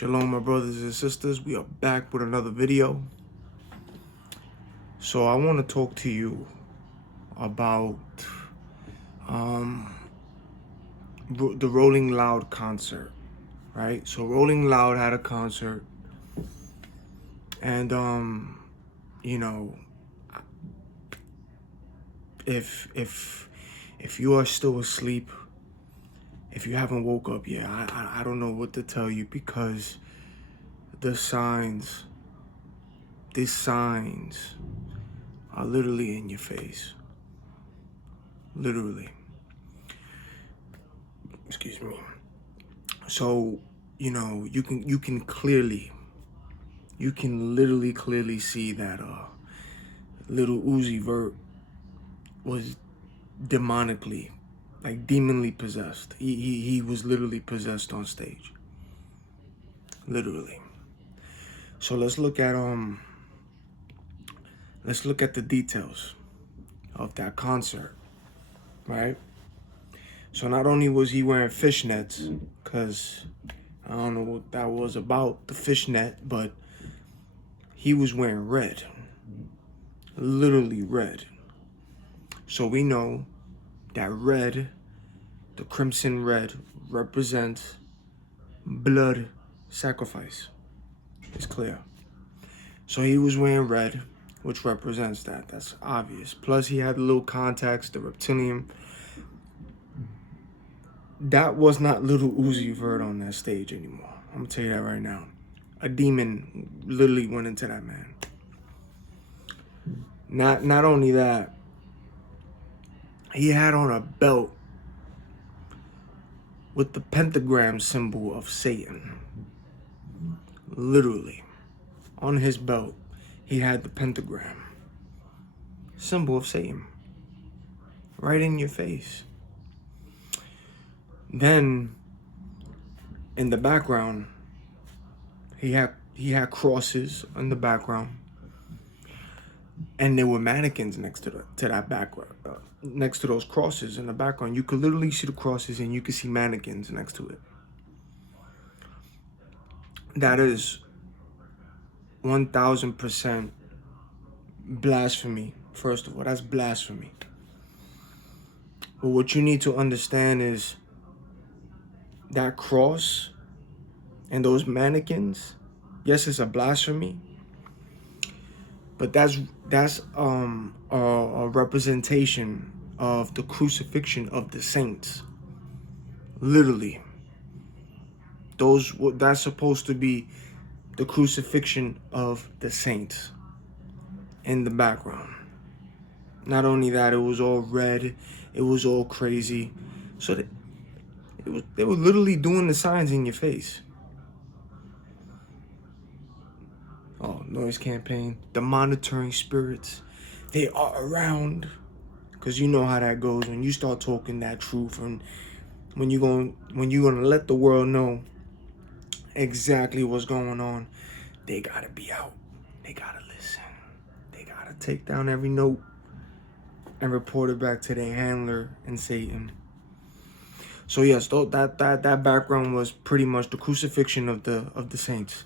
Shalom, my brothers and sisters. We are back with another video. So I want to talk to you about the Rolling Loud concert, right? So Rolling Loud had a concert, and you know, if you are still asleep, if you haven't woke up yet, I don't know what to tell you, because these signs are literally in your face. Literally. Excuse me. So, you know, you can literally clearly see that Lil Uzi Vert was demonically, like demonly possessed. He was literally possessed on stage. Literally. So let's look at the details of that concert, right? So not only was he wearing fishnets, because I don't know what that was about, the fishnet, but he was wearing red. Literally red. So we know that red, the crimson red, represents blood sacrifice. It's clear. So he was wearing red, which represents that. That's obvious. Plus he had the little contacts, the reptilian. That was not Lil Uzi Vert on that stage anymore. I'm gonna tell you that right now. A demon literally went into that man. Not only that, he had on a belt with the pentagram symbol of Satan. Literally. On his belt, he had the pentagram. Symbol of Satan. Right in your face. Then, in the background, he had crosses in the background. And there were mannequins next to that background. Next to those crosses in the background. You could literally see the crosses and you could see mannequins next to it. That is 1000% blasphemy. First of all, that's blasphemy. But what you need to understand is that cross and those mannequins, yes, it's a blasphemy, but that's a representation of the crucifixion of the saints. Literally. That's supposed to be the crucifixion of the saints in the background. Not only that, it was all red, it was all crazy. So they were literally doing the signs in your face. Oh, noise campaign, the monitoring spirits, they are around. Because you know how that goes when you start talking that truth, and when you're gonna let the world know exactly what's going on, they gotta be out. They gotta listen. They gotta take down every note and report it back to their handler and Satan. So yes, that background was pretty much the crucifixion of the saints.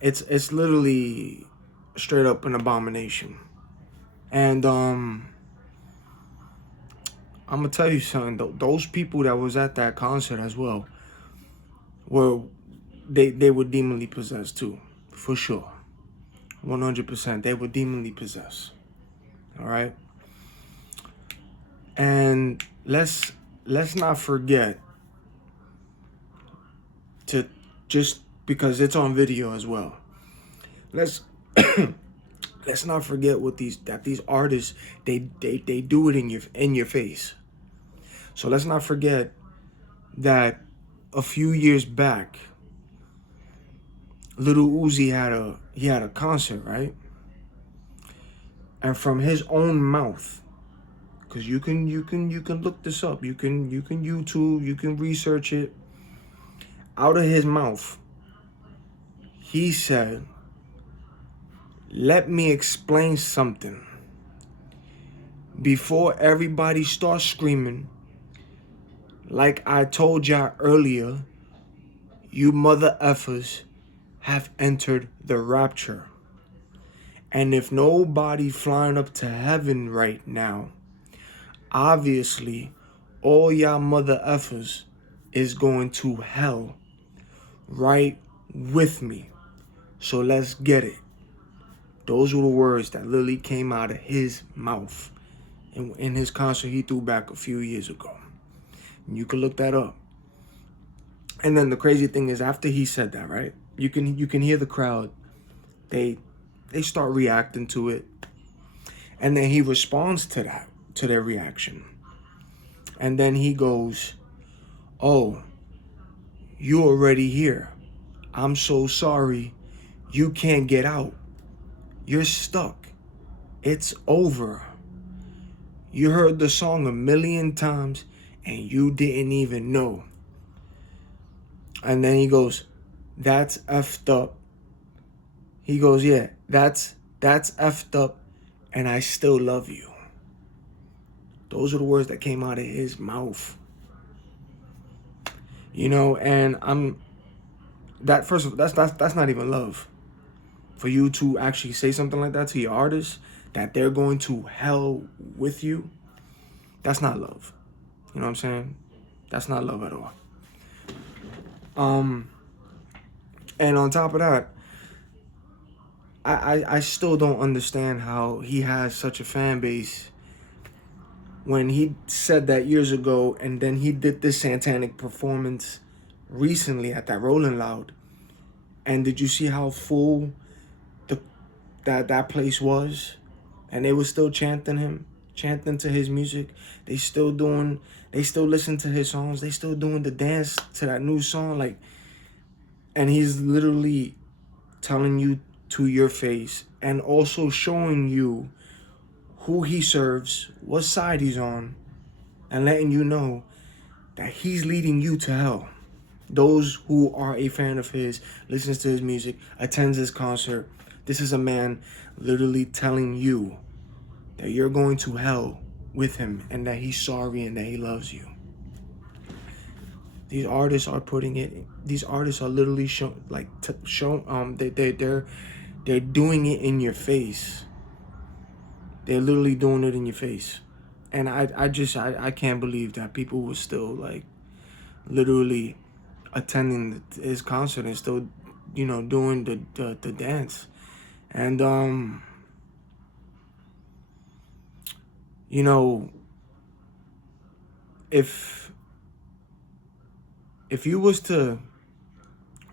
It's literally straight up an abomination. And I'm gonna tell you something. Those people that was at that concert as well they were demonly possessed too, for sure. 100%, they were demonly possessed. All right. And let's not forget to, just because it's on video as well, let's not forget that these artists, they do it in your face. So let's not forget that a few years back, Lil Uzi had a concert, right? And from his own mouth, because you can look this up, you can YouTube, you can research it. Out of his mouth, he said, "Let me explain something. Before everybody starts screaming, like I told y'all earlier, You mother effers have entered the rapture. And if nobody flying up to heaven right now, obviously all y'all mother effers is going to hell right with me. So let's get it. Those were the words that literally came out of his mouth in his concert he threw back a few years ago. And you can look that up. And then the crazy thing is, after he said that, right, you can hear the crowd. They start reacting to it. And then he responds to that, to their reaction. And then he goes, "Oh, you already here. I'm so sorry. You can't get out. You're stuck. It's over. You heard the song 1,000,000 times and you didn't even know." And then he goes, "That's effed up." He goes, "Yeah, that's effed up and I still love you." Those are the words that came out of his mouth. You know, and first of all, that's not even love. For you to actually say something like that to your artist, that they're going to hell with you, that's not love. You know what I'm saying? That's not love at all. And on top of that, I still don't understand how he has such a fan base when he said that years ago, and then he did this satanic performance recently at that Rolling Loud. And did you see how full that place was? And they were still chanting him, chanting to his music. They still listen to his songs. They still doing the dance to that new song. Like, and he's literally telling you to your face and also showing you who he serves, what side he's on, and letting you know that he's leading you to hell. Those who are a fan of his, listens to his music, attends his concert, this is a man literally telling you that you're going to hell with him and that he's sorry and that he loves you. These artists are literally they're doing it in your face. They're literally doing it in your face. And I can't believe that people were still like literally attending his concert and still, doing the dance. And if you was to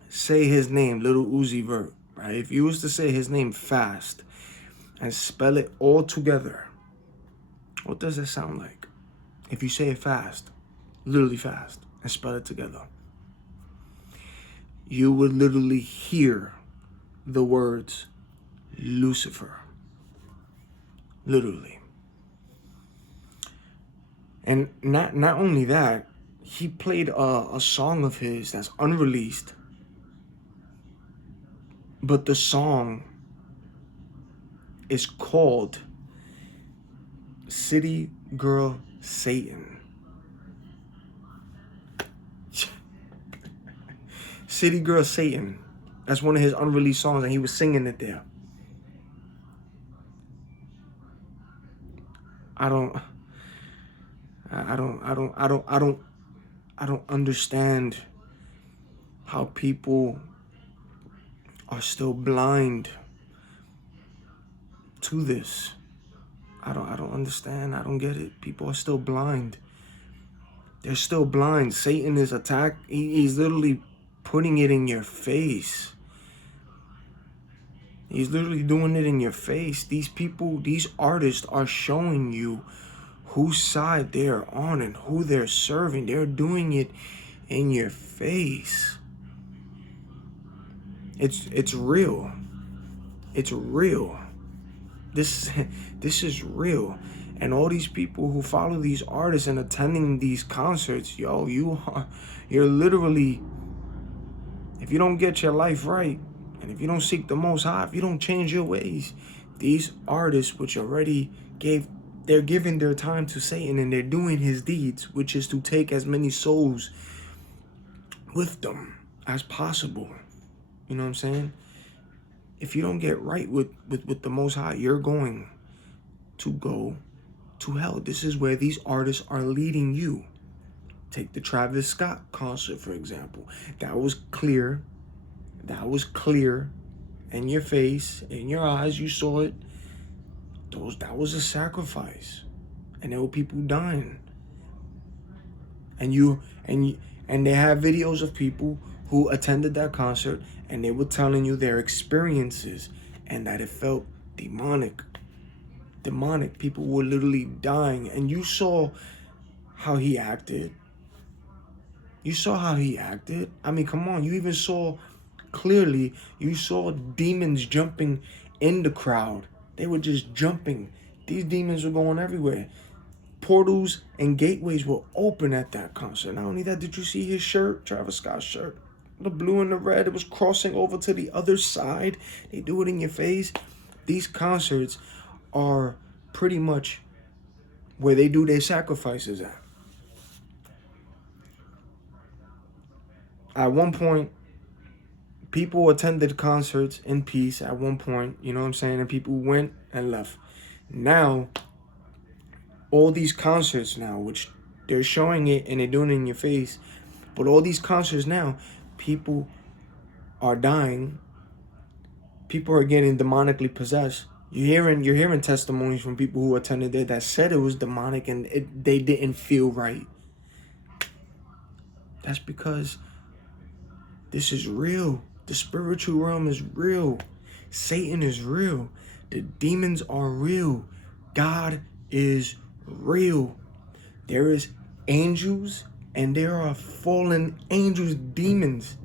say his name, Lil Uzi Vert, right? If you was to say his name fast and spell it all together, what does it sound like? If you say it fast, literally fast, and spell it together, you would literally hear the words Lucifer. Literally. And not only that, he played a song of his that's unreleased, but the song is called City Girl Satan. City Girl Satan. That's one of his unreleased songs, and he was singing it there. I don't understand how people are still blind to this. I don't understand. I don't get it. People are still blind. They're still blind. Satan is he's literally putting it in your face. He's literally doing it in your face. These people, these artists are showing you whose side they're on and who they're serving. They're doing it in your face. It's real. It's real. This is real. And all these people who follow these artists and attending these concerts, you're literally, if you don't get your life right, and if you don't seek the Most High, if you don't change your ways, these artists, which already they're giving their time to Satan and they're doing his deeds, which is to take as many souls with them. as possible. You know what I'm saying? If you don't get right with the Most High, you're going to go to hell. This is where these artists are leading you. Take the Travis Scott concert, for example. That was clear. That was clear in your face, in your eyes. You saw it. That was a sacrifice, and there were people dying. And they have videos of people who attended that concert, and they were telling you their experiences, and that it felt demonic. Demonic. People were literally dying, and you saw how he acted. You saw how he acted. I mean, come on. You even saw clearly. You saw demons jumping in the crowd. They were just jumping. These demons were going everywhere. Portals and gateways were open at that concert. Not only that, did you see his shirt, Travis Scott's shirt? The blue and the red, it was crossing over to the other side. They do it in your face. These concerts are pretty much where they do their sacrifices at. At one point, people attended concerts in peace at one point, you know what I'm saying? And people went and left. Now, all these concerts now, which they're showing it and they're doing it in your face, but all these concerts now, people are dying. People are getting demonically possessed. You're hearing testimonies from people who attended there that said it was demonic and they didn't feel right. That's because this is real. The spiritual realm is real. Satan is real. The demons are real. God is real. There is angels and there are fallen angels, demons.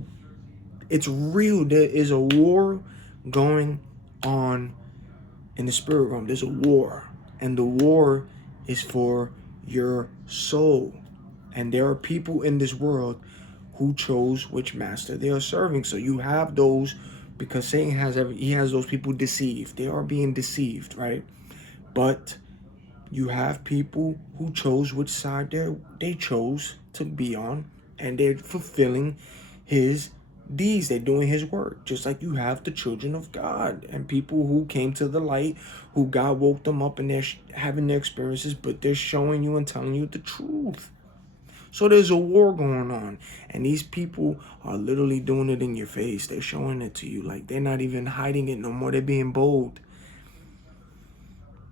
It's real. There is a war going on in the spirit realm. There's a war. And the war is for your soul. And there are people in this world who chose which master they are serving. So you have those, because Satan has those people deceived. They are being deceived, right? But you have people who chose which side they chose to be on, and they're fulfilling his deeds. They're doing his work, just like you have the children of God and people who came to the light, who God woke them up and they're having their experiences, but they're showing you and telling you the truth. So there's a war going on, and these people are literally doing it in your face. They're showing it to you. Like, they're not even hiding it no more. They're being bold.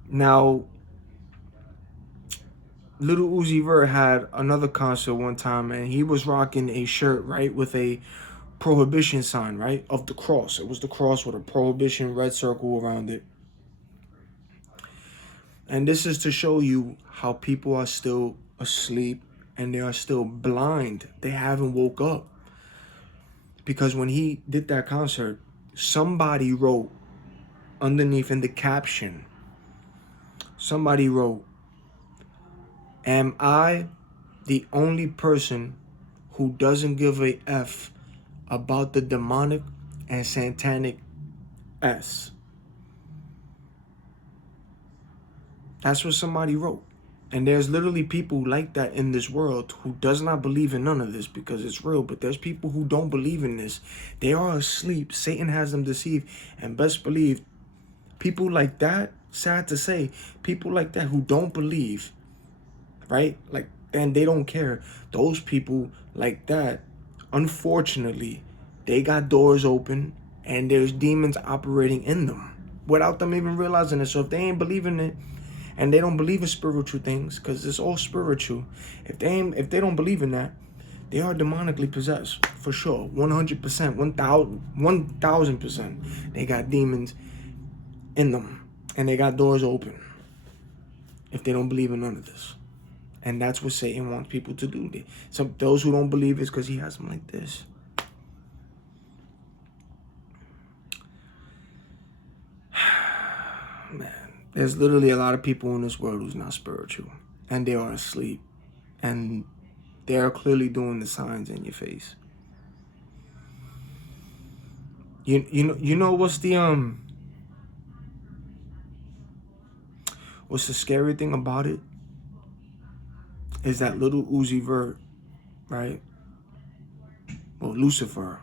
Now, Lil Uzi Vert had another concert one time, and he was rocking a shirt, right, with a prohibition sign, right, of the cross. It was the cross with a prohibition red circle around it. And this is to show you how people are still asleep and they are still blind. They haven't woke up. Because when he did that concert, somebody wrote underneath in the caption, somebody wrote, "Am I the only person who doesn't give a F about the demonic and satanic S?" That's what somebody wrote. And there's literally people like that in this world who does not believe in none of this because it's real. But there's people who don't believe in this. They are asleep. Satan has them deceived. And best believe, people like that, sad to say, people like that who don't believe, right? Like, and they don't care. Those people like that, unfortunately, they got doors open and there's demons operating in them without them even realizing it. So if they ain't believing it, and they don't believe in spiritual things, because it's all spiritual, if they don't believe in that, they are demonically possessed for sure. 100%, 1000%. They got demons in them, and they got doors open if they don't believe in none of this. And that's what Satan wants people to do. Those who don't believe is because he has them like this. Man. There's literally a lot of people in this world who's not spiritual, and they are asleep, and they are clearly doing the signs in your face. You know what's the scary thing about it is that Lil Uzi Vert, right? well, Lucifer,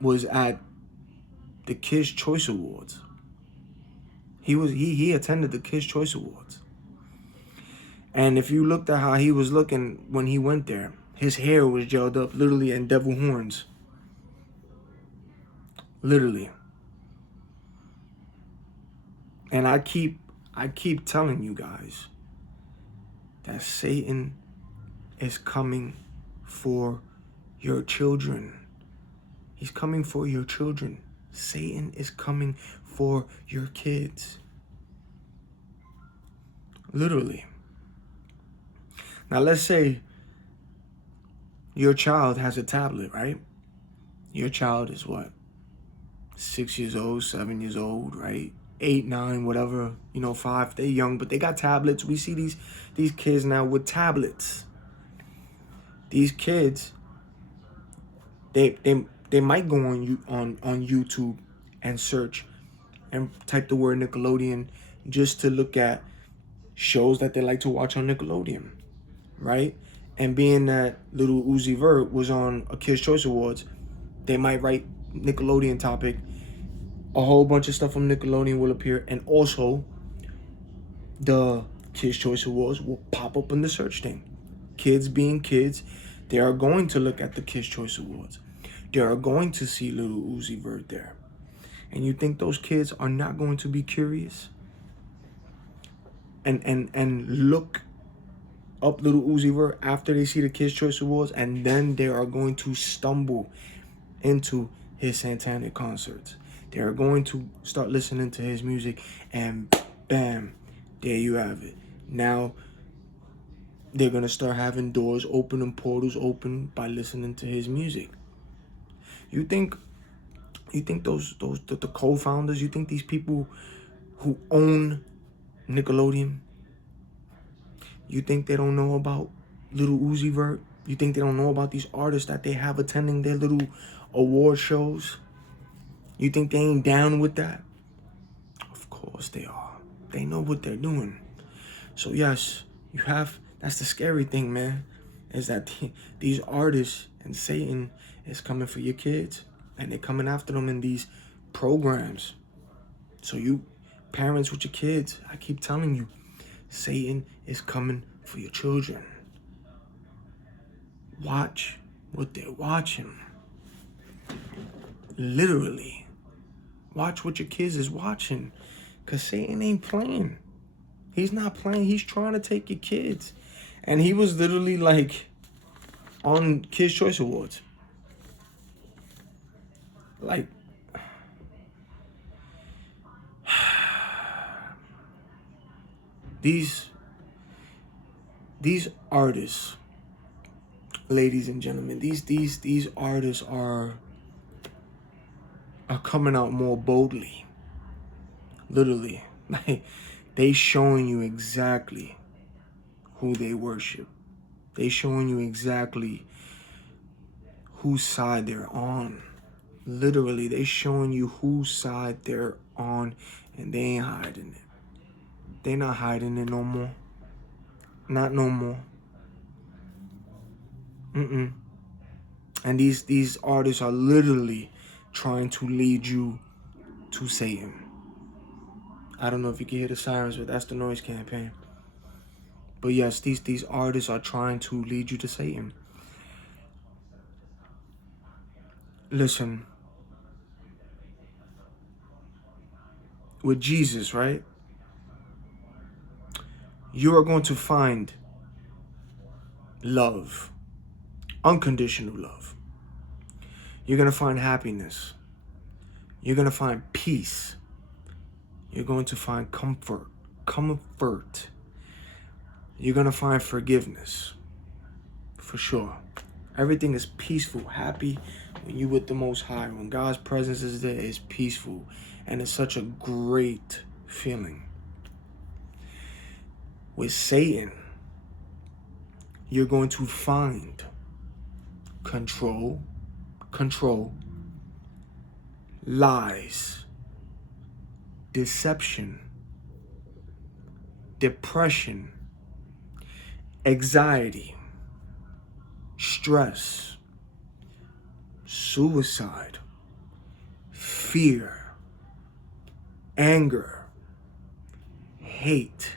was at the Kids Choice Awards. He attended the Kids Choice Awards. And if you looked at how he was looking when he went there, his hair was gelled up literally in devil horns. Literally. And I keep telling you guys that Satan is coming for your children. He's coming for your children. Satan is coming for your kids. Literally. Now let's say your child has a tablet, right? Your child is what? 6 years old, 7 years old, right? 8, 9, whatever, 5. They're young, but they got tablets. We see these kids now with tablets. These kids, they might go on YouTube and search and type the word Nickelodeon just to look at shows that they like to watch on Nickelodeon, right? And being that Lil Uzi Vert was on a Kids Choice Awards, they might write Nickelodeon topic. A whole bunch of stuff from Nickelodeon will appear, and also the Kids Choice Awards will pop up in the search thing. Kids being kids, they are going to look at the Kids Choice Awards. They are going to see Lil Uzi Vert there. And you think those kids are not going to be curious? And look up Lil Uzi Vert after they see the Kids Choice Awards, and then they are going to stumble into his satanic concerts. They are going to start listening to his music, and bam, there you have it. Now they're gonna start having doors open and portals open by listening to his music. You think the co-founders, you think these people who own Nickelodeon, you think they don't know about Lil Uzi Vert? You think they don't know about these artists that they have attending their little award shows? You think they ain't down with that? Of course they are. They know what they're doing. So yes, that's the scary thing, man, is that these artists and Satan is coming for your kids, and they're coming after them in these programs. So you parents with your kids, I keep telling you, Satan is coming for your children. Watch what they're watching. Literally. Watch what your kids is watching, because Satan ain't playing. He's not playing. He's trying to take your kids. And he was literally like on Kids Choice Awards. Like, these artists, ladies and gentlemen, these artists are coming out more boldly. Literally. Like, they showing you exactly who they worship. They showing you exactly whose side they're on. Literally, they showing you whose side they're on, and they ain't hiding it. They not hiding it no more. Not no more. And these artists are literally trying to lead you to Satan. I don't know if you can hear the sirens, but that's the noise campaign. But yes, these artists are trying to lead you to Satan. Listen, with Jesus, right? You are going to find love, unconditional love. You're going to find happiness. You're going to find peace. You're going to find comfort. You're going to find forgiveness, for sure. Everything is peaceful, happy when you with the Most High. When God's presence is there, it's peaceful. And it's such a great feeling. With Satan, you're going to find control, lies, deception, depression, anxiety, stress, suicide, fear, anger, hate,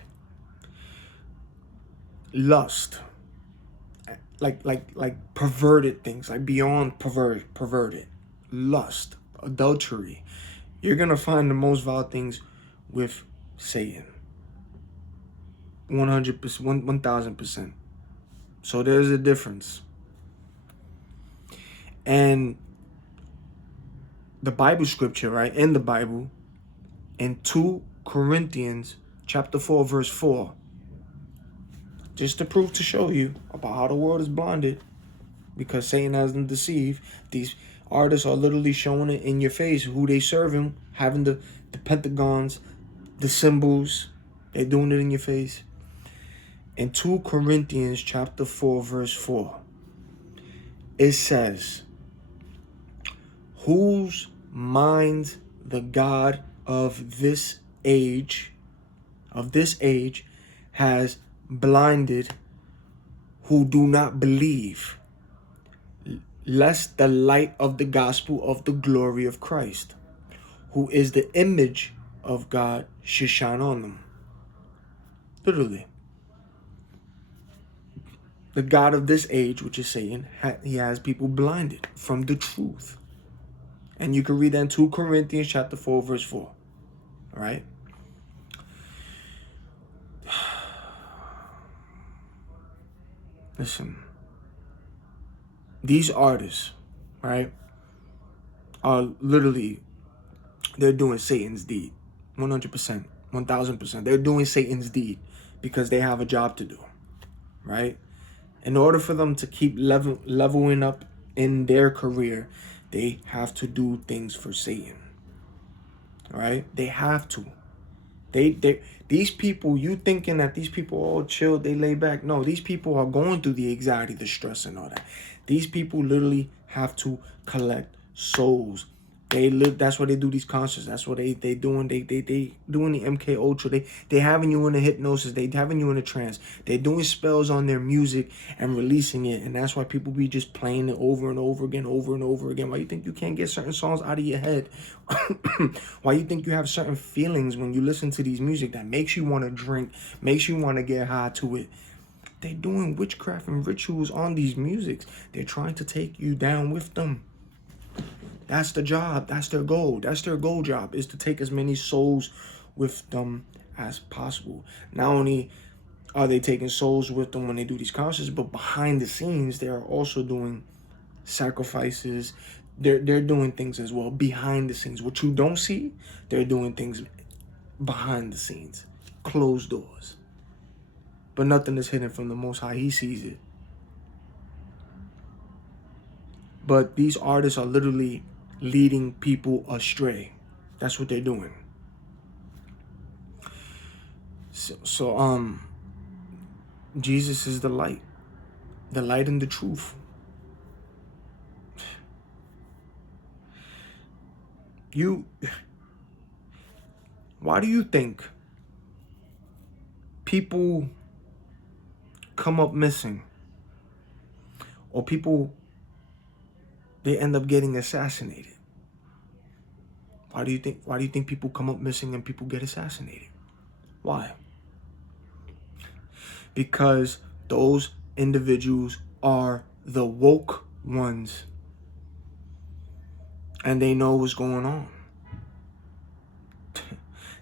lust, like perverted things, like beyond perverted, lust, adultery. You're gonna find the most vile things with Satan. 100%, 1000%. So there's a difference. And the Bible scripture, right, in the Bible, in 2 Corinthians chapter 4, verse 4, just to prove, to show you about how the world is blinded, because Satan has them deceived. These artists are literally showing it in your face who they serving, having the pentagons, the symbols. They're doing it in your face. In 2 Corinthians chapter 4, verse 4, it says, whose minds the God of this age has blinded, who do not believe, lest the light of the gospel of the glory of Christ, who is the image of God, should shine on them. Literally. The God of this age, which is Satan, he has people blinded from the truth. And you can read that in 2 Corinthians chapter 4, verse 4. All right? Listen. These artists, right, are literally, they're doing Satan's deed. 100%, 1000%. They're doing Satan's deed because they have a job to do, right? In order for them to keep leveling up in their career, they have to do things for Satan. All right? They have to. These people, you thinking that these people all chill, they lay back. No, these people are going through the anxiety, the stress, and all that. These people literally have to collect souls. They live. That's why they do these concerts. That's what they doing. They doing the MK Ultra. They having you in a hypnosis. They having you in a trance. They're doing spells on their music and releasing it. And that's why people be just playing it over and over again, over and over again. Why you think you can't get certain songs out of your head? Why you think you have certain feelings when you listen to these music that makes you want to drink, makes you want to get high to it? They're doing witchcraft and rituals on these musics. They're trying to take you down with them. That's the job. That's their goal. That's their goal job, is to take as many souls with them as possible. Not only are they taking souls with them when they do these concerts, but behind the scenes, they are also doing sacrifices. They're doing things as well behind the scenes. What you don't see, they're doing things behind the scenes, closed doors. But nothing is hidden from the Most High. He sees it. But these artists are literally leading people astray. That's what they're doing. So Jesus is the light and the truth. Why do you think people come up missing, or people, they end up getting assassinated? Why do you think people come up missing and people get assassinated? Why? Because those individuals are the woke ones, and they know what's going on.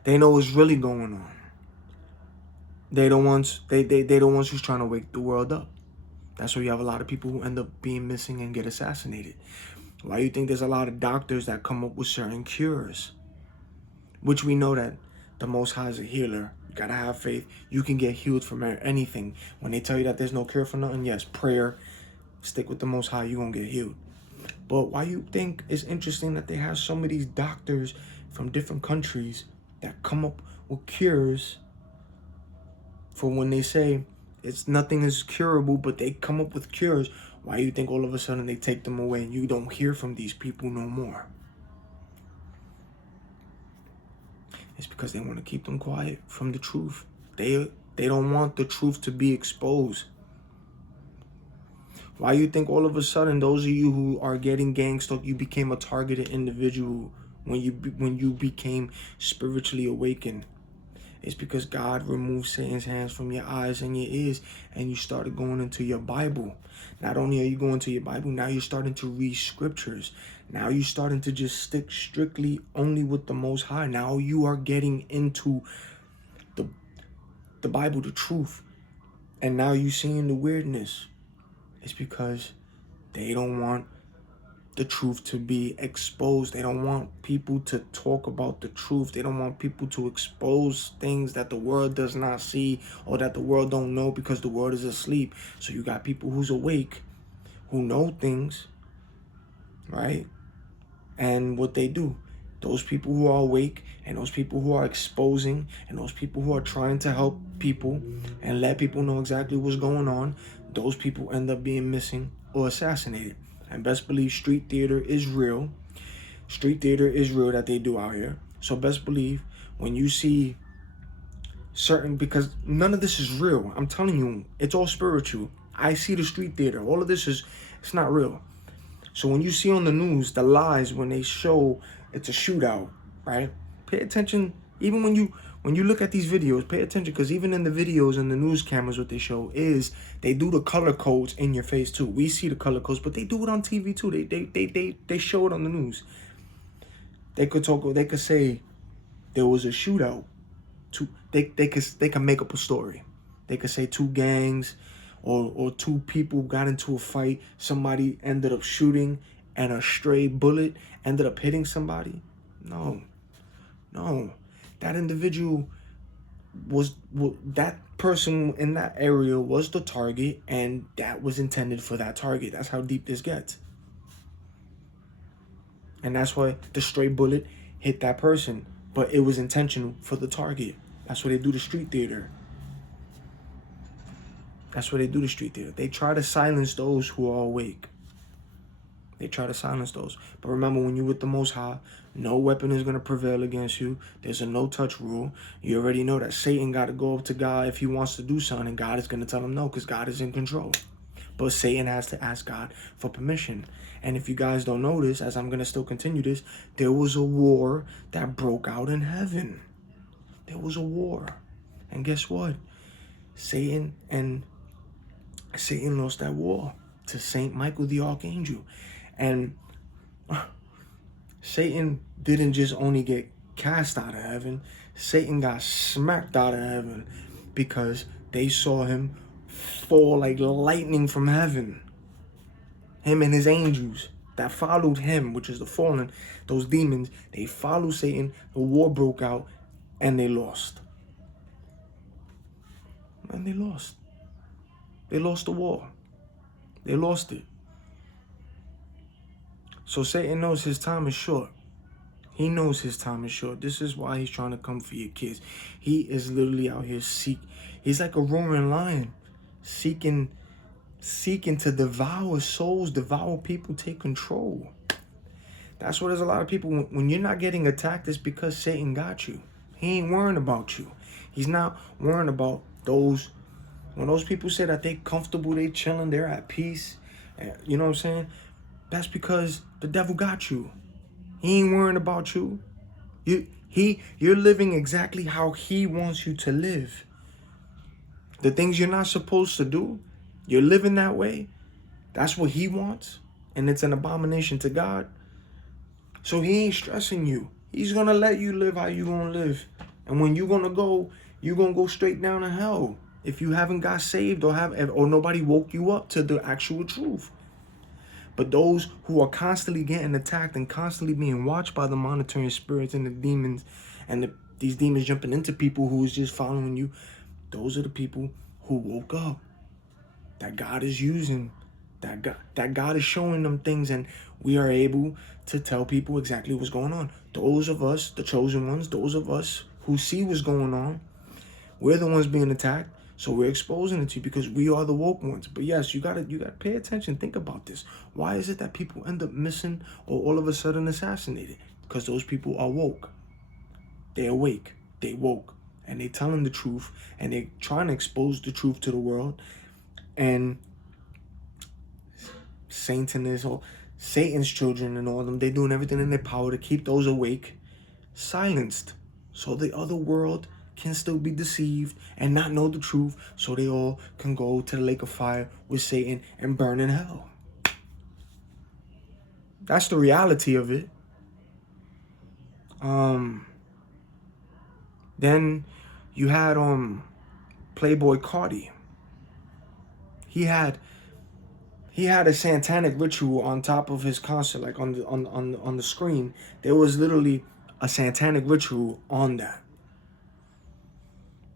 They know what's really going on. They're the ones who's trying to wake the world up. That's why you have a lot of people who end up being missing and get assassinated. Why do you think there's a lot of doctors that come up with certain cures? Which we know that the Most High is a healer. You gotta have faith. You can get healed from anything. When they tell you that there's no cure for nothing, yes, prayer, stick with the Most High, you're gonna get healed. But why you think it's interesting that they have some of these doctors from different countries that come up with cures for when they say nothing is curable, but they come up with cures? Why you think all of a sudden they take them away and you don't hear from these people no more? It's because they want to keep them quiet from the truth. They don't want the truth to be exposed. Why you think all of a sudden those of you who are getting gang stalked, you became a targeted individual when you became spiritually awakened? It's because God removed Satan's hands from your eyes and your ears, and you started going into your Bible. Not only are you going to your Bible, now you're starting to read scriptures. Now you're starting to just stick strictly only with the Most High. Now you are getting into the Bible, the truth. And now you're seeing the weirdness. It's because they don't want the truth to be exposed. They don't want people to talk about the truth. They don't want people to expose things that the world does not see or that the world don't know, because the world is asleep. So you got people who's awake, who know things, right? And what they do, those people who are awake and those people who are exposing and those people who are trying to help people and let people know exactly what's going on, those people end up being missing or assassinated. And best believe street theater is real. Street theater is real that they do out here. So best believe when you see certain, because none of this is real. I'm telling you, it's all spiritual. I see the street theater. All of this it's not real. So when you see on the news the lies, when they show it's a shootout, right? Pay attention. Even when you look at these videos, pay attention, because even in the videos and the news cameras, what they show is they do the color codes in your face too. We see the color codes, but they do it on TV too. They show it on the news. They could talk. They could say there was a shootout. They can make up a story. They could say two gangs or two people got into a fight. Somebody ended up shooting and a stray bullet ended up hitting somebody. No. That individual that person in that area was the target, and that was intended for that target. That's how deep this gets. And that's why the stray bullet hit that person, but it was intentional for the target. That's why they do the street theater. That's why they do the street theater. They try to silence those who are awake. They try to silence those. But remember, when you're with the Most High, no weapon is going to prevail against you. There's a no-touch rule. You already know that Satan got to go up to God if he wants to do something, and God is going to tell him no, because God is in control. But Satan has to ask God for permission. And if you guys don't know this, as I'm going to still continue this, there was a war that broke out in heaven. There was a war. And guess what? Satan lost that war to Saint Michael the Archangel. And Satan didn't just only get cast out of heaven. Satan got smacked out of heaven because they saw him fall like lightning from heaven. Him and his angels that followed him, which is the fallen, those demons, they followed Satan. The war broke out and they lost. And they lost. They lost the war. They lost it. So Satan knows his time is short. He knows his time is short. This is why he's trying to come for your kids. He is literally out here he's like a roaring lion, seeking to devour souls, devour people, take control. That's what there's a lot of people, when you're not getting attacked, it's because Satan got you. He ain't worrying about you. He's not worrying about those. When those people say that they comfortable, they chilling, they're at peace, you know what I'm saying? That's because the devil got you. He ain't worrying about you. You're living exactly how he wants you to live. The things you're not supposed to do, you're living that way. That's what he wants. And it's an abomination to God. So he ain't stressing you. He's going to let you live how you going to live. And when you're going to go straight down to hell. If you haven't got saved or nobody woke you up to the actual truth. But those who are constantly getting attacked and constantly being watched by the monitoring spirits and the demons, and these demons jumping into people who is just following you, those are the people who woke up. That God is using, that God is showing them things, and we are able to tell people exactly what's going on. Those of us, the chosen ones, those of us who see what's going on, we're the ones being attacked. So we're exposing it to you because we are the woke ones. But yes, you gotta pay attention. Think about this. Why is it that people end up missing or all of a sudden assassinated? Because those people are woke. They're awake. They woke. And they telling the truth. And they trying to expose the truth to the world. And Satanists or Satan's children and all of them, they're doing everything in their power to keep those awake silenced, so the other world can still be deceived and not know the truth, so they all can go to the lake of fire with Satan and burn in hell. That's the reality of it. Then you had Playboi Carti. He had a satanic ritual on top of his concert, like on the screen. There was literally a satanic ritual on that.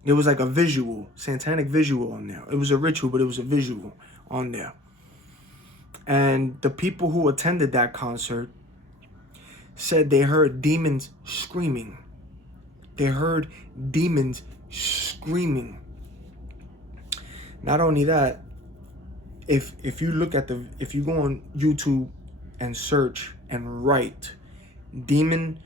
It was like a visual, satanic visual on there. It was a ritual, but it was a visual on there. And the people who attended that concert said they heard demons screaming. They heard demons screaming. Not only that, if you look at if you go on YouTube and search and write demon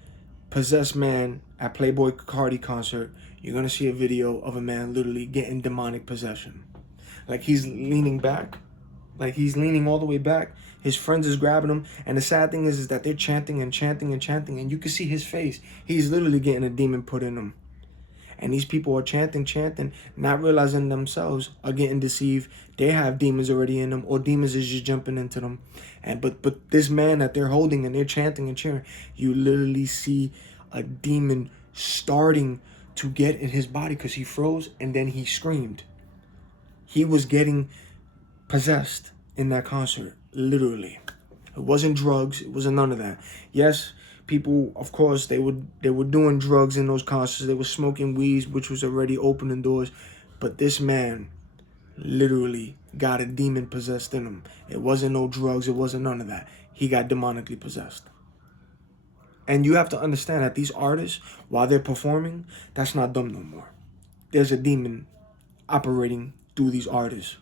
possessed man at Playboi Carti concert, you're gonna see a video of a man literally getting demonic possession. Like he's leaning back, like he's leaning all the way back. His friends is grabbing him, and the sad thing is that they're chanting and chanting and chanting, and you can see his face. He's literally getting a demon put in him. And these people are chanting, not realizing themselves are getting deceived. They have demons already in them, or demons is just jumping into them. And but this man that they're holding and they're chanting and cheering, you literally see a demon starting to get in his body because he froze and then he screamed. He was getting possessed in that concert, literally. It wasn't drugs. It wasn't none of that. Yes, people, of course, they were doing drugs in those concerts. They were smoking weeds, which was already opening doors. But this man literally got a demon possessed in him. It wasn't no drugs. It wasn't none of that. He got demonically possessed. And you have to understand that these artists, while they're performing, that's not them no more. There's a demon operating through these artists.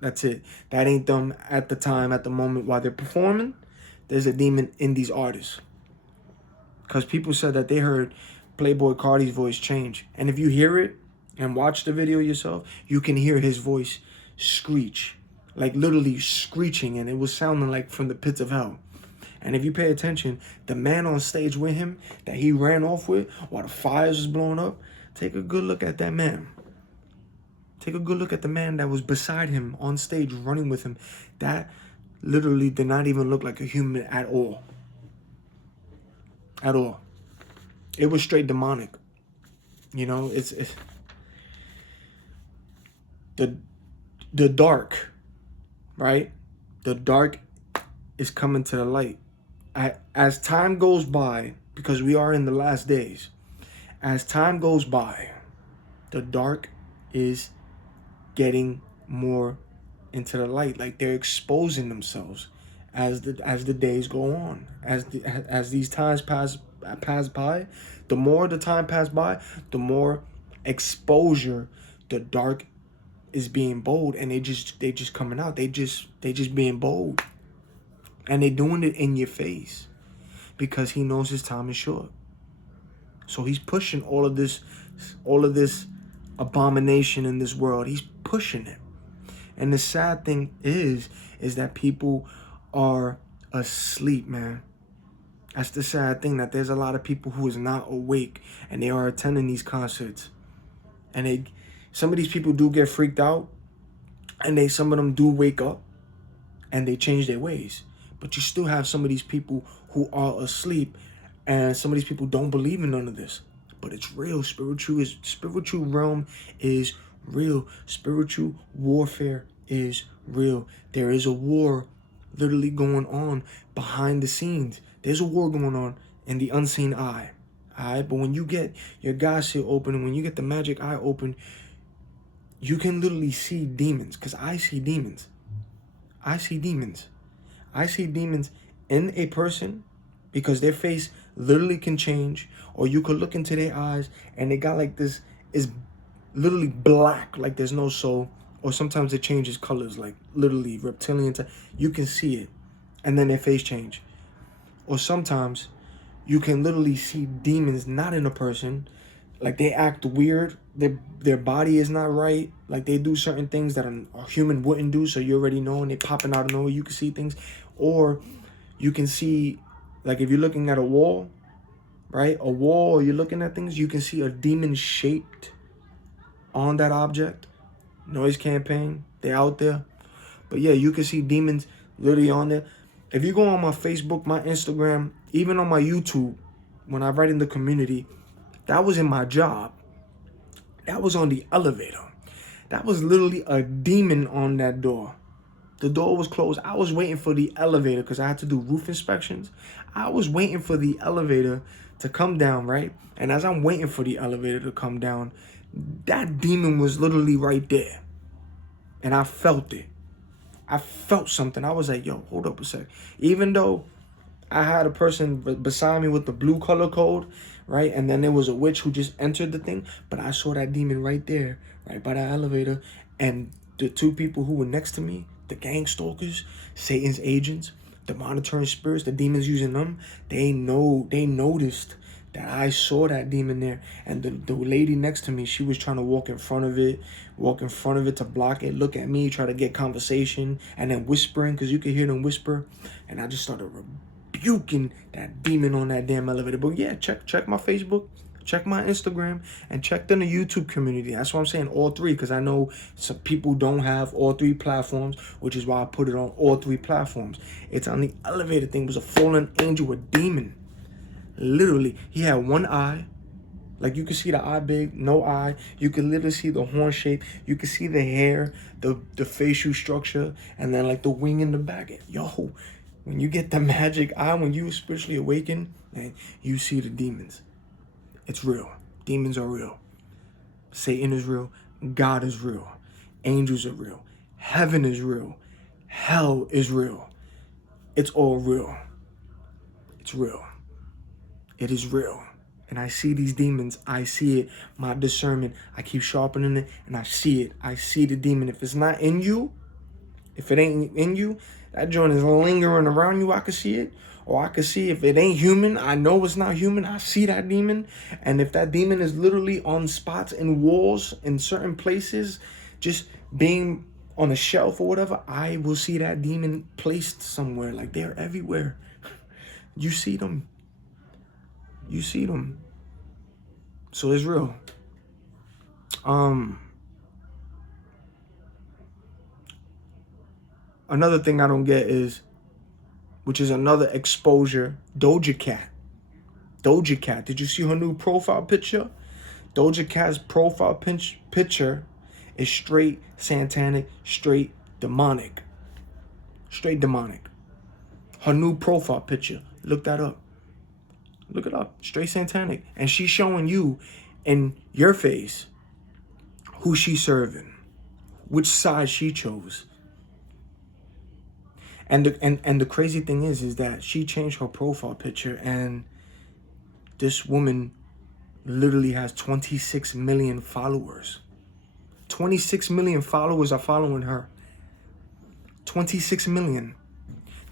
That's it. That ain't them at the time, at the moment while they're performing. There's a demon in these artists. Because people said that they heard Playboi Carti's voice change. And if you hear it and watch the video yourself, you can hear his voice screech. Like literally screeching. And it was sounding like from the pits of hell. And if you pay attention, the man on stage with him that he ran off with while the fires was blowing up, take a good look at that man. Take a good look at the man that was beside him on stage running with him. That literally did not even look like a human at all. At all. It was straight demonic. You know, it's the dark, right? The dark is coming to the light. As time goes by, because we are in the last days, as time goes by, the dark is getting more into the light. Like they're exposing themselves as the days go on, as these times pass by. The more the time pass by, the more exposure the dark is being bold, and they just coming out. They just being bold, and they doing it in your face because he knows his time is short. So he's pushing all of this abomination in this world. He's pushing it. And the sad thing is that people are asleep, man. That's the sad thing, that there's a lot of people who is not awake and they are attending these concerts. And some of these people do get freaked out, and some of them do wake up and they change their ways. But you still have some of these people who are asleep, and some of these people don't believe in none of this. But it's real. Spiritual realm is real. Spiritual warfare is real. There is a war literally going on behind the scenes. There's a war going on in the unseen eye. All right, but when you get your God seal open, and when you get the magic eye open, you can literally see demons. Because I see demons. I see demons. I see demons in a person because their face literally can change, or you could look into their eyes and they got like this, is literally black, like there's no soul, or sometimes it changes colors, like literally reptilian. You can see it, and then their face change. Or sometimes you can literally see demons not in a person, like they act weird their body is not right. Like they do certain things that a human wouldn't do. So you already know, and they popping out of nowhere. You can see things, or you can see, like if you're looking at a wall, right? A wall, or you're looking at things, you can see a demon shaped on that object. Noise campaign, they're out there. But yeah, you can see demons literally on there. If you go on my Facebook, my Instagram, even on my YouTube, when I write in the community, that was in my job. That was on the elevator. That was literally a demon on that door. The door was closed. I was waiting for the elevator because I had to do roof inspections. I was waiting for the elevator to come down, right? And as I'm waiting for the elevator to come down, that demon was literally right there. And I felt it. I felt something. I was like, yo, hold up a sec. Even though I had a person beside me with the blue color code, right? And then there was a witch who just entered the thing. But I saw that demon right there, right by the elevator. And the two people who were next to me, the gang stalkers, Satan's agents, the monitoring spirits, the demons using them, they noticed that I saw that demon there. And the lady next to me, she was trying to walk in front of it to block it, look at me, try to get conversation, and then whispering, because you could hear them whisper. And I just started rebuking that demon on that damn elevator. But yeah, check my Facebook, check my Instagram, and check in the YouTube community. That's why I'm saying all three, because I know some people don't have all three platforms, which is why I put it on all three platforms. It's on the elevator thing. It was a fallen angel, a demon. Literally, he had one eye. Like you can see the eye big, no eye. You can literally see the horn shape. You can see the hair, the facial structure, and then like the wing in the back. Yo, when you get the magic eye, when you spiritually awaken, man, you see the demons. It's real. Demons are real. Satan is real. God is real. Angels are real. Heaven is real. Hell is real. It's all real. It's real. It is real. And I see these demons. I see it. My discernment, I keep sharpening it, and I see it. I see the demon. If it's not in you, if it ain't in you, that joint is lingering around you. I can see it. Or I can see if it ain't human, I know it's not human. I see that demon. And if that demon is literally on spots in walls in certain places, just being on a shelf or whatever, I will see that demon placed somewhere. Like they're everywhere. You see them. You see them. So it's real. Another thing I don't get is, which is another exposure, Doja Cat. Doja Cat. Did you see her new profile picture? Doja Cat's profile picture is straight satanic, straight demonic. Straight demonic. Her new profile picture. Look that up. Look it up. Straight satanic. And she's showing you in your face who she's serving, which side she chose. And the crazy thing is that she changed her profile picture, and this woman literally has 26 million followers. 26 million followers are following her. 26 million.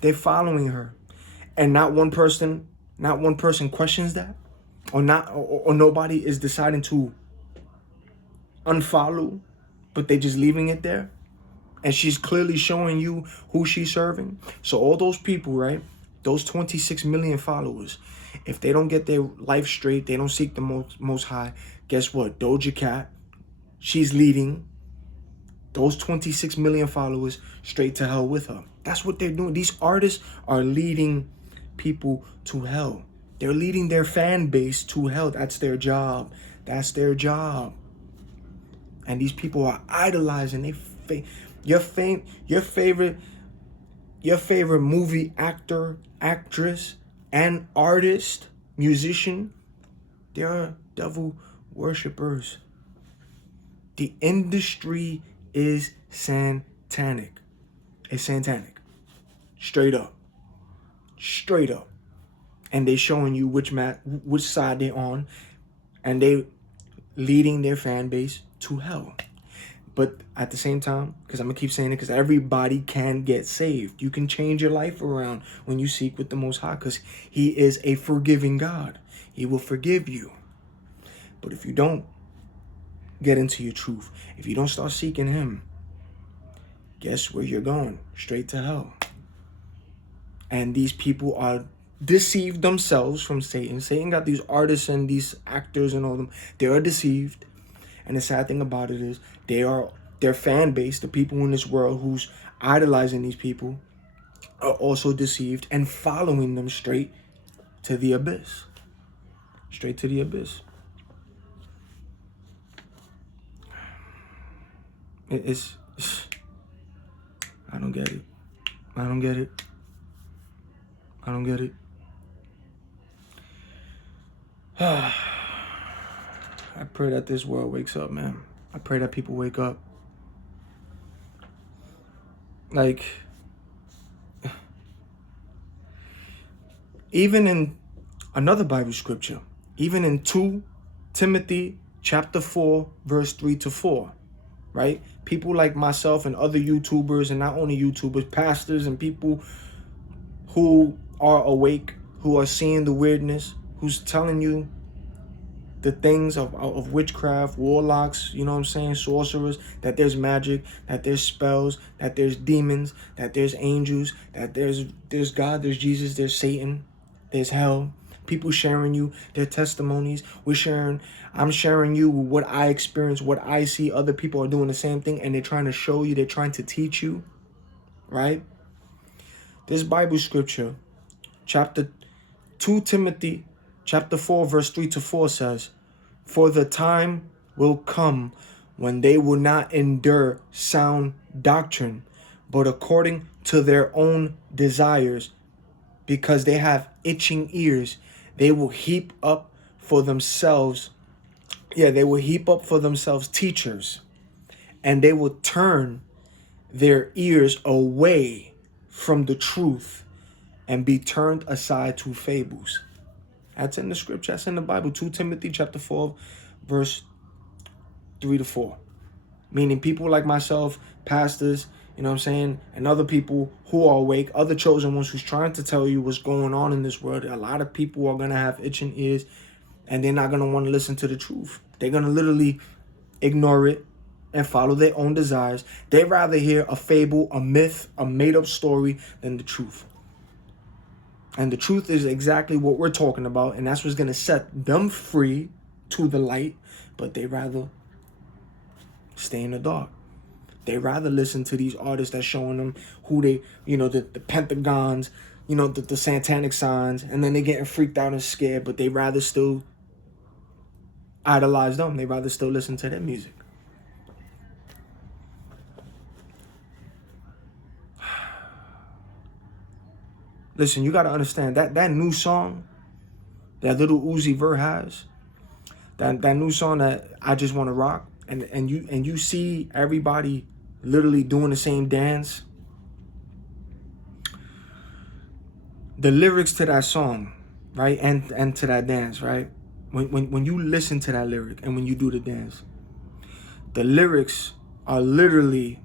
They're following her. And not one person questions that. Or nobody is deciding to unfollow, but they just leaving it there. And she's clearly showing you who she's serving. So all those people, right? Those 26 million followers, if they don't get their life straight, they don't seek the most high, guess what? Doja Cat, she's leading those 26 million followers straight to hell with her. That's what they're doing. These artists are leading people to hell. They're leading their fan base to hell. That's their job. That's their job. And these people are idolizing. Your favorite movie actor, actress, and artist, musician, they're devil worshippers. The industry is satanic. It's satanic. Straight up. Straight up. And they showing you which side they're on, and they leading their fan base to hell. But at the same time, because I'm going to keep saying it, because everybody can get saved. You can change your life around when you seek with the Most High, because He is a forgiving God. He will forgive you. But if you don't, get into your truth. If you don't start seeking him, guess where you're going? Straight to hell. And these people are deceived themselves from Satan. Satan got these artists and these actors and all them. They are deceived. And the sad thing about it is their fan base, the people in this world who's idolizing these people, are also deceived and following them straight to the abyss. Straight to the abyss. It's I don't get it. I don't get it. I don't get it. I pray that this world wakes up, man. I pray that people wake up. Like, even in another Bible scripture, even in 2 Timothy chapter 4, verse 3-4, right? People like myself and other YouTubers, and not only YouTubers, pastors and people who are awake, who are seeing the weirdness, who's telling you the things of witchcraft, warlocks, you know what I'm saying, sorcerers, that there's magic, that there's spells, that there's demons, that there's angels, that there's God, there's Jesus, there's Satan, there's hell. People sharing you their testimonies. I'm sharing you what I experience, what I see. Other people are doing the same thing, and they're trying to show you, they're trying to teach you, right? This Bible scripture, chapter 2 Timothy, chapter 4, verse 3-4 says, "For the time will come when they will not endure sound doctrine, but according to their own desires, because they have itching ears, they will heap up for themselves teachers, and they will turn their ears away from the truth and be turned aside to fables." That's in the scripture. That's in the Bible. 2 Timothy chapter 4, verse 3-4. Meaning people like myself, pastors, you know what I'm saying, and other people who are awake, other chosen ones who's trying to tell you what's going on in this world. A lot of people are going to have itching ears, and they're not going to want to listen to the truth. They're going to literally ignore it and follow their own desires. They'd rather hear a fable, a myth, a made-up story than the truth. And the truth is exactly what we're talking about, and that's what's going to set them free to the light, but they rather stay in the dark. They rather listen to these artists that's showing them who they, the pentagons, the satanic signs, and then they're getting freaked out and scared, but they rather still idolize them. They rather still listen to their music. Listen, you got to understand that new song that Lil Uzi Vert has, that new song that I Just Want to Rock, and you see everybody literally doing the same dance. The lyrics to that song, right, and to that dance, right? When you listen to that lyric and when you do the dance, the lyrics are literally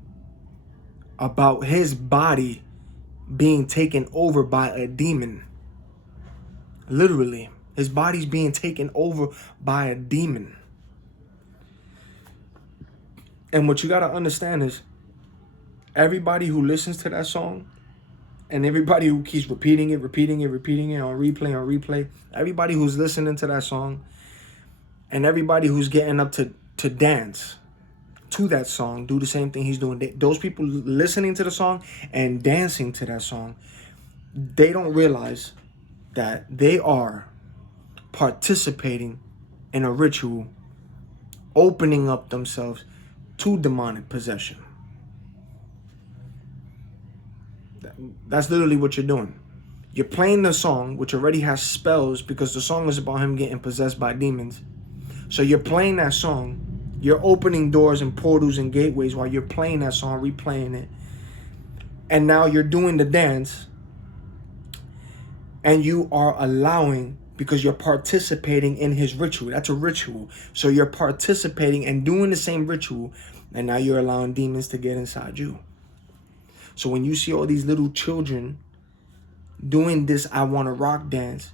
about his body being taken over by a demon. Literally, his body's being taken over by a demon. And what you got to understand is everybody who listens to that song and everybody who keeps repeating it on replay, everybody who's listening to that song and everybody who's getting up to dance to that song, do the same thing he's doing. Those people listening to the song and dancing to that song, they don't realize that they are participating in a ritual, opening up themselves to demonic possession. That's literally what you're doing. You're playing the song, which already has spells because the song is about him getting possessed by demons. So you're playing that song. You're opening doors and portals and gateways while you're playing that song, replaying it. And now you're doing the dance. And you are allowing, because you're participating in his ritual. That's a ritual. So you're participating and doing the same ritual. And now you're allowing demons to get inside you. So when you see all these little children doing this I Want to Rock dance,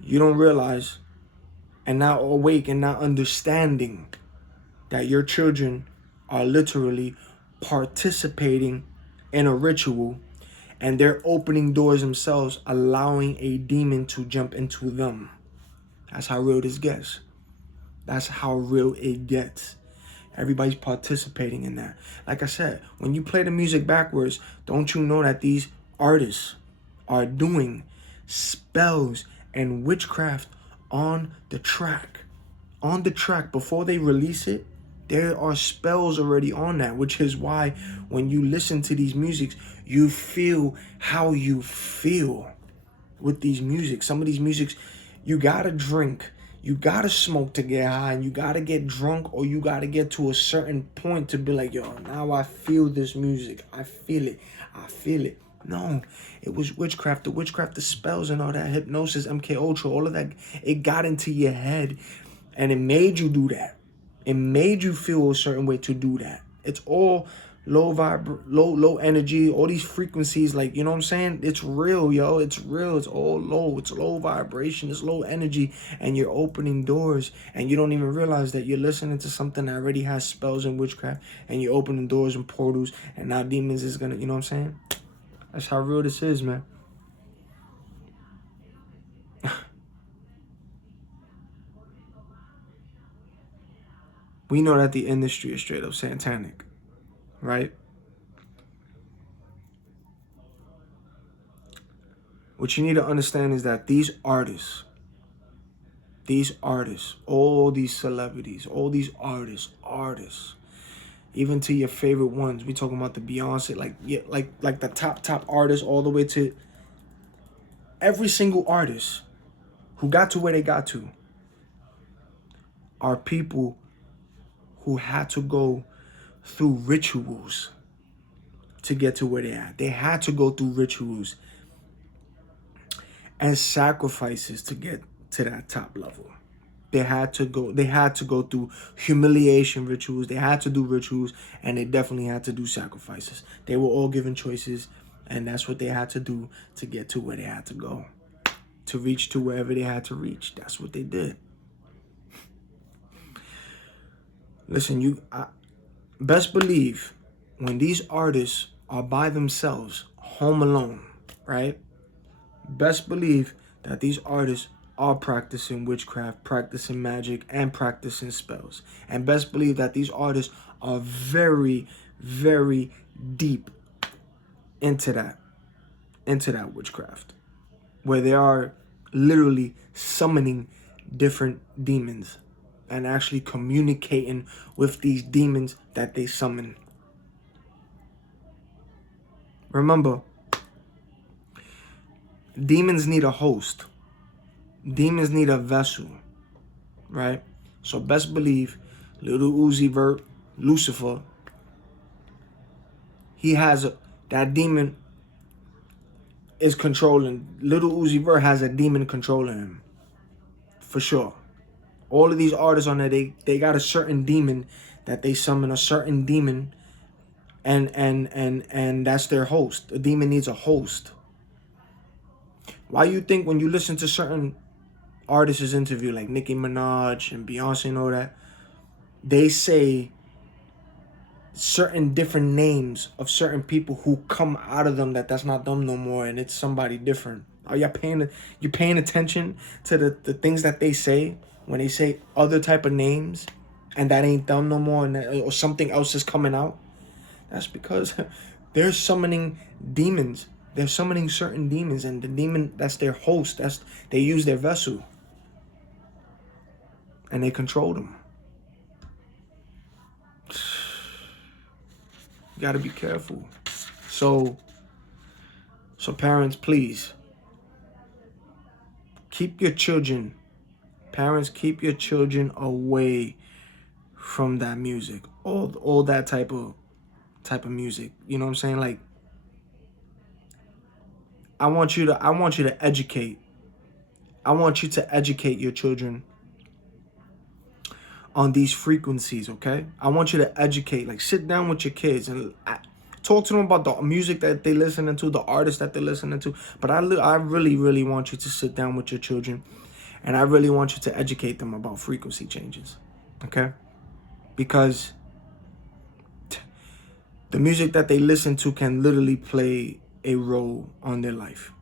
you don't realize and not awake and not understanding that your children are literally participating in a ritual, and they're opening doors themselves, allowing a demon to jump into them. That's how real this gets. That's how real it gets. Everybody's participating in that. Like I said, when you play the music backwards, don't you know that these artists are doing spells and witchcraft on the track? On the track, before they release it, there are spells already on that, which is why when you listen to these musics, you feel how you feel with these musics. Some of these musics, you gotta drink, you gotta smoke to get high, and you gotta get drunk, or you gotta get to a certain point to be like, yo, now I feel this music. I feel it. I feel it. No, it was witchcraft. The witchcraft, the spells and all that, hypnosis, MK Ultra, all of that, it got into your head and it made you do that. It made you feel a certain way to do that. It's all low energy, all these frequencies, like, you know what I'm saying? It's real, yo. It's real. It's all low. It's low vibration. It's low energy. And you're opening doors, and you don't even realize that you're listening to something that already has spells and witchcraft, and you're opening doors and portals, and now demons is gonna, you know what I'm saying? That's how real this is, man. We know that the industry is straight up satanic, right? What you need to understand is that these artists, all these celebrities, all these artists, even to your favorite ones, we talking about the Beyonce, like the top artists, all the way to every single artist who got to where they got to, are people who had to go through rituals to get to where they at. They had to go through rituals and sacrifices to get to that top level. They had to go through humiliation rituals. They had to do rituals, and they definitely had to do sacrifices. They were all given choices, and that's what they had to do to get to where they had to go. To reach to wherever they had to reach. That's what they did. Listen, best believe when these artists are by themselves, home alone, right? Best believe that these artists are practicing witchcraft, practicing magic, and practicing spells. And best believe that these artists are very, very deep into that witchcraft, where they are literally summoning different demons and actually communicating with these demons that they summon. Remember, demons need a host. Demons need a vessel, right? So best believe Lil Uzi Vert, Lucifer, he has that demon is controlling. Lil Uzi Vert has a demon controlling him, for sure. All of these artists on there, they got a certain demon that they summon, a certain demon, and that's their host. A demon needs a host. Why you think when you listen to certain artists' interview, like Nicki Minaj and Beyonce and all that, they say certain different names of certain people who come out of them that's not them no more, and it's somebody different? Are you paying attention to the things that they say when they say other type of names, and that ain't them no more, or something else is coming out? That's because they're summoning demons. They're summoning certain demons, and the demon, that's their host. They use their vessel, and they control them. You gotta be careful. So parents, please keep your children. Parents, keep your children away from that music. All that type of music. You know what I'm saying? Like, I want you to educate. I want you to educate your children on these frequencies, okay? I want you to educate. Like, sit down with your kids and talk to them about the music that they listening to, the artists that they're listening to. But I really, really want you to sit down with your children, and I really want you to educate them about frequency changes, okay? because the music that they listen to can literally play a role on their life.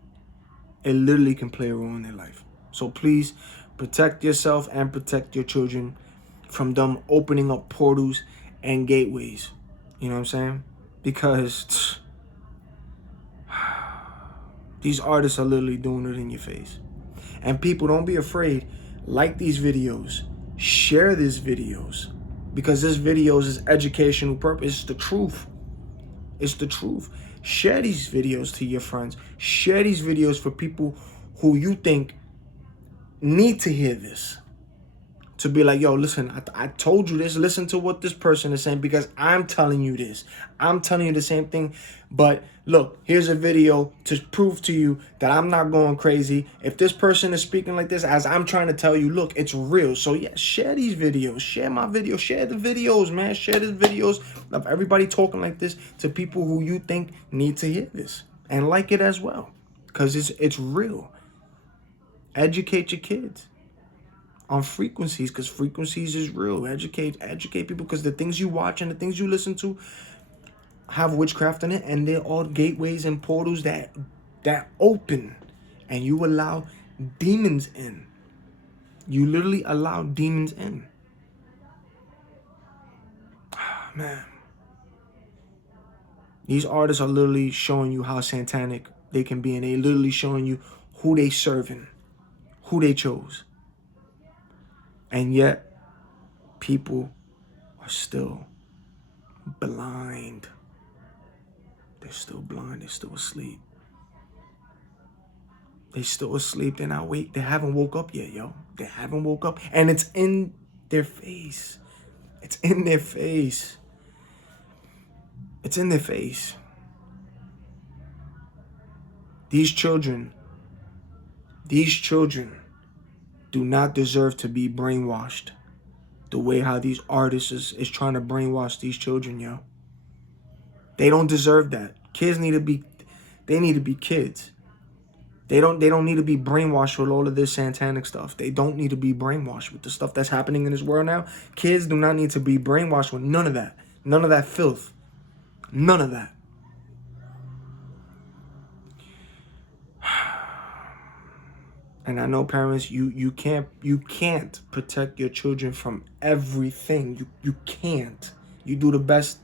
It literally can play a role in their life. So please protect yourself and protect your children from them opening up portals and gateways. You know what I'm saying? Because these artists are literally doing it in your face. And people, don't be afraid. Like these videos. Share these videos. Because this videos is educational purpose. It's the truth. It's the truth. Share these videos to your friends. Share these videos for people who you think need to hear this. To be like, yo, listen, I told you this. Listen to what this person is saying because I'm telling you this. I'm telling you the same thing. But look, here's a video to prove to you that I'm not going crazy. If this person is speaking like this, as I'm trying to tell you, look, it's real. So yeah, share these videos. Share my videos. Share the videos, man. Share the videos of everybody talking like this to people who you think need to hear this. And like it as well. Because it's real. Educate your kids on frequencies, because frequencies is real. Educate people, because the things you watch and the things you listen to have witchcraft in it, and they're all gateways and portals that open, and you allow demons in. You literally allow demons in. Man, these artists are literally showing you how satanic they can be, and they literally showing you who they serving, who they chose. And yet, people are still blind. They're still blind. They're still asleep. They're still asleep. They're not awake. They haven't woke up yet, yo. They haven't woke up. And it's in their face. It's in their face. It's in their face. These children do not deserve to be brainwashed the way how these artists is trying to brainwash these children, yo. They don't deserve that. Kids need to be kids. They don't need to be brainwashed with all of this satanic stuff. They don't need to be brainwashed with the stuff that's happening in this world now. Kids do not need to be brainwashed with none of that. None of that filth. None of that. And I know parents, you can't protect your children from everything. You can't. You do the best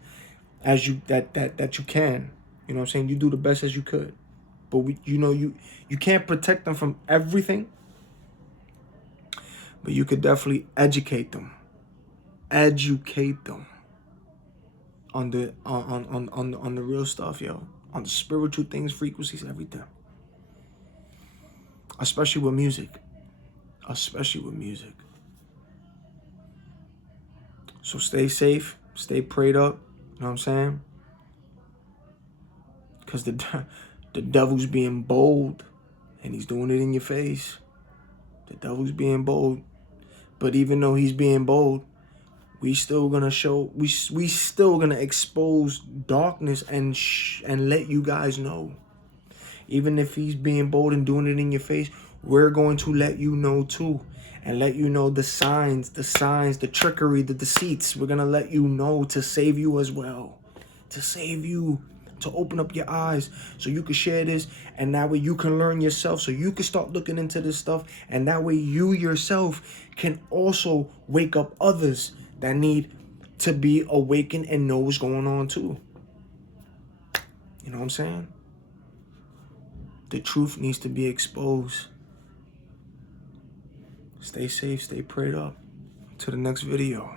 as you that you can. You know what I'm saying? You do the best as you could. But you can't protect them from everything. But you could definitely educate them. Educate them on the on the real stuff, yo. On the spiritual things, frequencies, everything. Especially with music. Especially with music. So stay safe. Stay prayed up. You know what I'm saying? Because the devil's being bold. And he's doing it in your face. The devil's being bold. But even though he's being bold, we still gonna show, we still gonna expose darkness and let you guys know. Even if he's being bold and doing it in your face, we're going to let you know too. And let you know the signs, the trickery, the deceits. We're gonna let you know to save you as well. To save you. To open up your eyes so you can share this, and that way you can learn yourself, so you can start looking into this stuff, and that way you yourself can also wake up others that need to be awakened and know what's going on too. You know what I'm saying? The truth needs to be exposed. Stay safe, stay prayed up. To the next video.